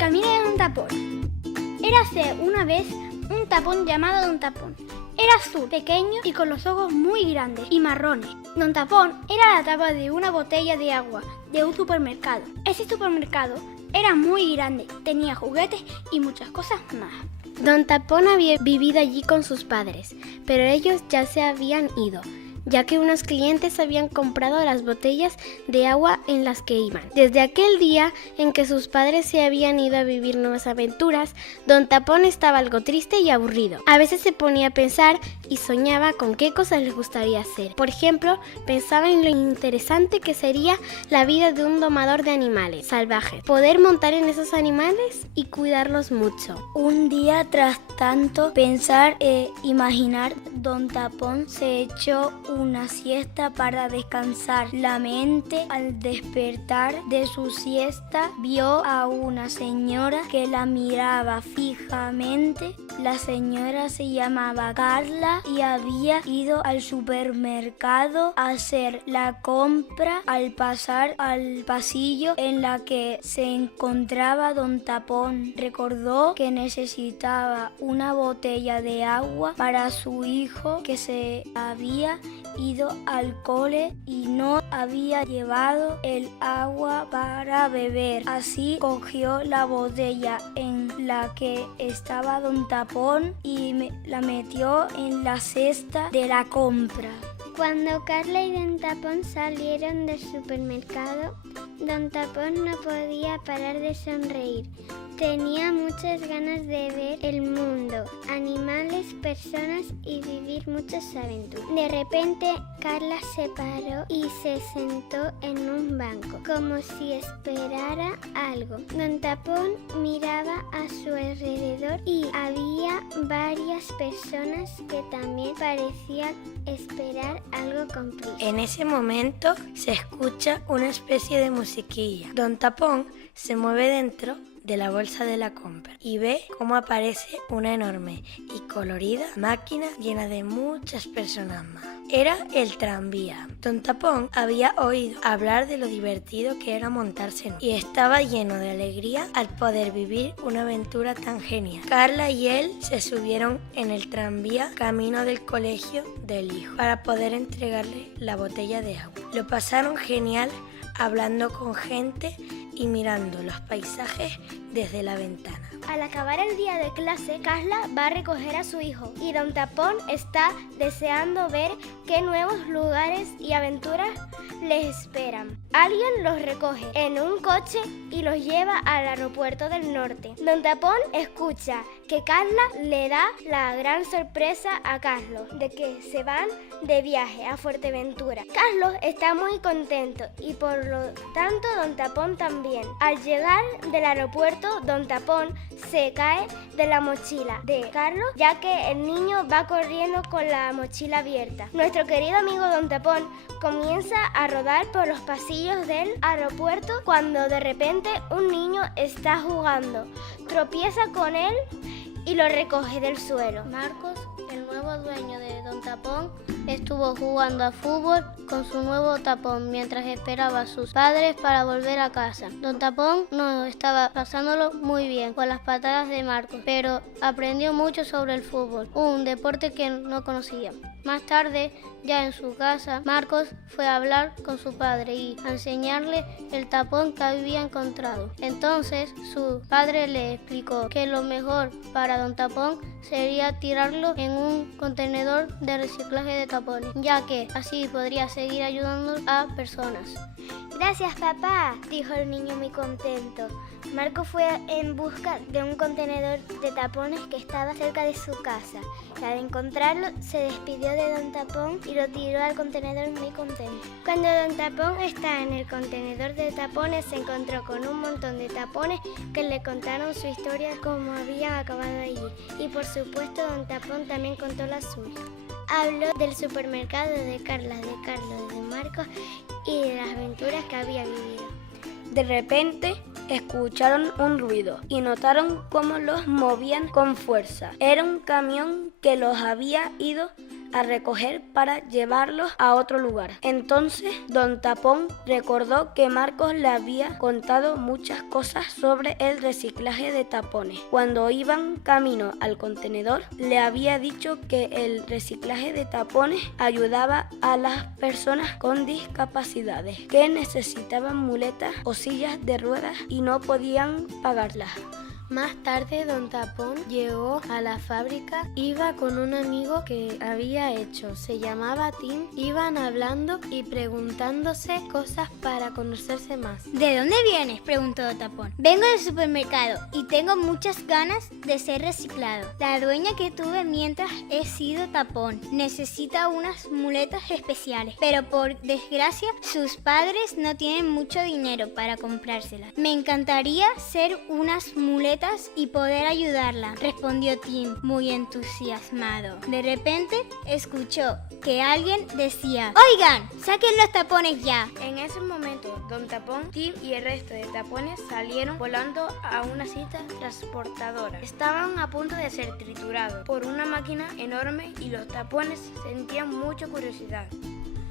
camino de Don Tapón. Érase una vez un tapón llamado Don Tapón. Era azul, pequeño y con los ojos muy grandes y marrones. Don Tapón era la tapa de una botella de agua de un supermercado. Ese supermercado era muy grande, tenía juguetes y muchas cosas más. Don Tapón había vivido allí con sus padres, pero ellos ya se habían ido, ya que unos clientes habían comprado las botellas de agua en las que iban. Desde aquel día en que sus padres se habían ido a vivir nuevas aventuras, Don Tapón estaba algo triste y aburrido. A veces se ponía a pensar y soñaba con qué cosas les gustaría hacer. Por ejemplo, pensaba en lo interesante que sería la vida de un domador de animales salvajes, poder montar en esos animales y cuidarlos mucho. Un día, tras tanto pensar e imaginar, Don Tapón se echó una siesta para descansar la mente. Al despertar de su siesta, vio a una señora que la miraba fijamente. La señora se llamaba Carla y había ido al supermercado a hacer la compra. Al pasar al pasillo en la que se encontraba Don Tapón, recordó que necesitaba una botella de agua para su hijo, que se había ido al cole y no había llevado el agua para beber. Así cogió la botella en la que estaba Don Tapón y la metió en la cesta de la compra. Cuando Carla y Don Tapón salieron del supermercado, Don Tapón no podía parar de sonreír. Tenía muchas ganas de ver el mundo, animales, personas y vivir muchas aventuras. De repente, Carla se paró y se sentó en un banco, como si esperara algo. Don Tapón miraba a su alrededor y había varias personas que también parecían esperar algo con prisa. En ese momento se escucha una especie de musiquilla. Don Tapón se mueve dentro de la bolsa de la compra y ve cómo aparece una enorme y colorida máquina llena de muchas personas más. Era el tranvía. Don Tapón había oído hablar de lo divertido que era montarse en y estaba lleno de alegría al poder vivir una aventura tan genial. Carla y él se subieron en el tranvía camino del colegio del hijo para poder entregarle la botella de agua. Lo pasaron genial hablando con gente y mirando los paisajes desde la ventana. Al acabar el día de clase, Carla va a recoger a su hijo y Don Tapón está deseando ver qué nuevos lugares y aventuras les esperan. Alguien los recoge en un coche y los lleva al aeropuerto del norte. Don Tapón escucha que Carla le da la gran sorpresa a Carlos de que se van de viaje a Fuerteventura. Carlos está muy contento y por lo tanto Don Tapón también. Al llegar del aeropuerto, Don Tapón se cae de la mochila de Carlos, ya que el niño va corriendo con la mochila abierta. Nuestro querido amigo Don Tapón comienza a rodar por los pasillos del aeropuerto cuando de repente un niño está jugando. Tropieza con él y lo recoge del suelo. Marcos, el nuevo dueño de Don Tapón, estuvo jugando a fútbol con su nuevo tapón mientras esperaba a sus padres para volver a casa. Don Tapón no estaba pasándolo muy bien con las patadas de Marcos, pero aprendió mucho sobre el fútbol, un deporte que no conocía. Más tarde, ya en su casa, Marcos fue a hablar con su padre y a enseñarle el tapón que había encontrado. Entonces, su padre le explicó que lo mejor para Don Tapón sería tirarlo en un contenedor de reciclaje de tapones, ya que así podría seguir ayudando a personas. Gracias, papá, dijo el niño muy contento. Marco fue en busca de un contenedor de tapones que estaba cerca de su casa. Y al encontrarlo, se despidió de Don Tapón y lo tiró al contenedor muy contento. Cuando Don Tapón está en el contenedor de tapones, se encontró con un montón de tapones que le contaron su historia como había acabado allí. Y por supuesto, Don Tapón también contó la suya. Habló del supermercado, de Carla, de Carlos, de Marcos y de las aventuras que había vivido. De repente escucharon un ruido y notaron cómo los movían con fuerza. Era un camión que los había ido a recoger para llevarlos a otro lugar. Entonces, Don Tapón recordó que Marcos le había contado muchas cosas sobre el reciclaje de tapones. Cuando iban camino al contenedor, le había dicho que el reciclaje de tapones ayudaba a las personas con discapacidades que necesitaban muletas o sillas de ruedas y no podían pagarlas. Más tarde, Don Tapón llegó a la fábrica, iba con un amigo que había hecho, se llamaba Tim, iban hablando y preguntándose cosas para conocerse más. ¿De dónde vienes?, preguntó Don Tapón. Vengo del supermercado y tengo muchas ganas de ser reciclado. La dueña que tuve mientras he sido Tapón necesita unas muletas especiales, pero por desgracia sus padres no tienen mucho dinero para comprárselas. Me encantaría ser unas muletas y poder ayudarla, respondió Tim, muy entusiasmado. De repente escuchó que alguien decía: ¡Oigan! ¡Saquen los tapones ya! En ese momento, Don Tapón, Tim y el resto de tapones salieron volando a una cinta transportadora. Estaban a punto de ser triturados por una máquina enorme y los tapones sentían mucha curiosidad,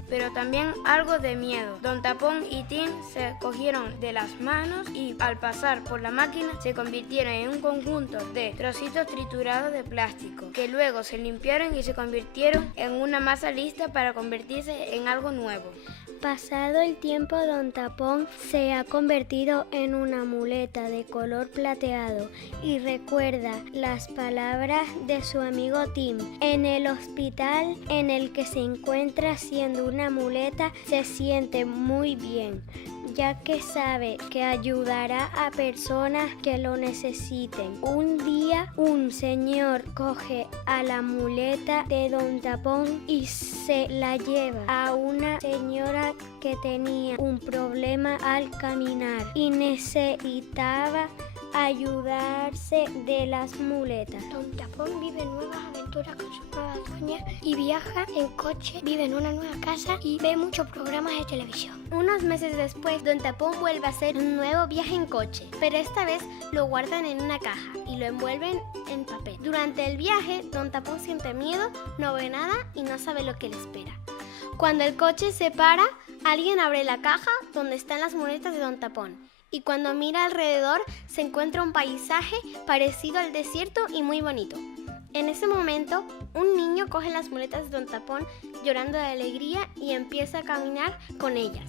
pero también algo de miedo. Don Tapón y Tim se cogieron de las manos y al pasar por la máquina se convirtieron en un conjunto de trocitos triturados de plástico que luego se limpiaron y se convirtieron en una masa lista para convertirse en algo nuevo. Pasado el tiempo, Don Tapón se ha convertido en una muleta de color plateado y recuerda las palabras de su amigo Tim. En el hospital en el que se encuentra siendo una muleta, se siente muy bien, ya que sabe que ayudará a personas que lo necesiten. Un día, un señor coge a la muleta de Don Tapón y se la lleva a una señora que tenía un problema al caminar y necesitaba ayudarse de las muletas. Don Tapón vive nuevas aventuras con su nueva dueña y viaja en coche, vive en una nueva casa y ve muchos programas de televisión. Unos meses después, Don Tapón vuelve a hacer un nuevo viaje en coche, pero esta vez lo guardan en una caja y lo envuelven en papel. Durante el viaje, Don Tapón siente miedo, no ve nada y no sabe lo que le espera. Cuando el coche se para, alguien abre la caja donde están las muletas de Don Tapón. Y cuando mira alrededor, se encuentra un paisaje parecido al desierto y muy bonito. En ese momento, un niño coge las muletas de Don Tapón llorando de alegría y empieza a caminar con ellas.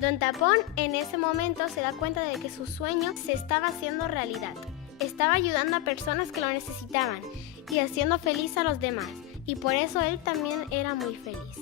Don Tapón en ese momento se da cuenta de que su sueño se estaba haciendo realidad. Estaba ayudando a personas que lo necesitaban y haciendo feliz a los demás. Y por eso él también era muy feliz.